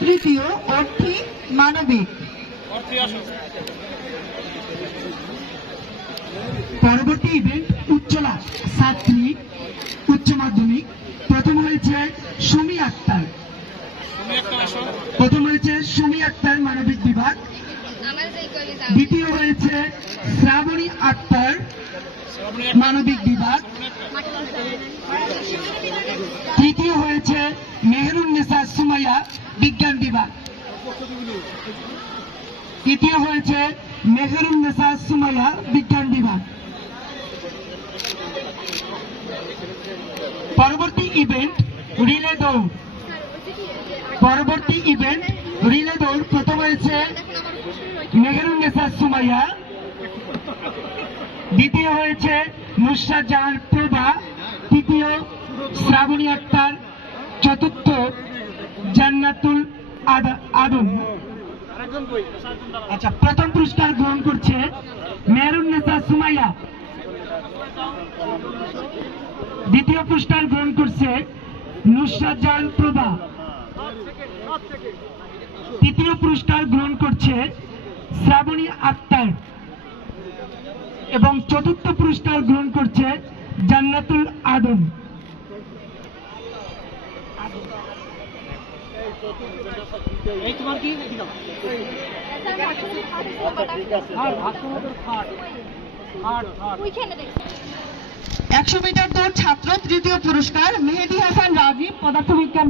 তৃতীয় অর্থী মানবিক। পরবর্তী ইভেন্ট উচ্চলা ছাত্রী উচ্চ মাধ্যমিক। প্রথম হয়েছে সুমি আক্তার। মানবিক বিভাগ। দ্বিতীয় হয়েছে শ্রাবণী আক্তার মানবিক বিভাগ। তৃতীয় হয়েছে মেহেরুন্নেসা সুমাইয়া বিজ্ঞান বিভাগ। পরবর্তী ইভেন্ট রিলে দৌড়। প্রথম হয়েছে মেহেরুন্নেসা সুমাইয়া। দ্বিতীয় হয়েছে নুসরাত জাহান প্রভা। তৃতীয় শ্রাবণী আক্তার। চতুর্থ জান্নাতুল আদম। আচ্ছা, প্রথম পুরস্কার গ্রহণ করছে মেহেরুন্নেসা সুমাইয়া। দ্বিতীয় পুরস্কার গ্রহণ করছে নুসরাত জাহান প্রভা। তৃতীয় পুরস্কার গ্রহণ করছে শ্রাবণী আক্তার এবং চতুর্থ পুরস্কার গ্রহণ করছে জান্নাতুল আদম। একশো মিটার দৌড় ছাত্র তৃতীয় পুরস্কার মেহেদী হাসান রাজীব পদার্থবিজ্ঞান।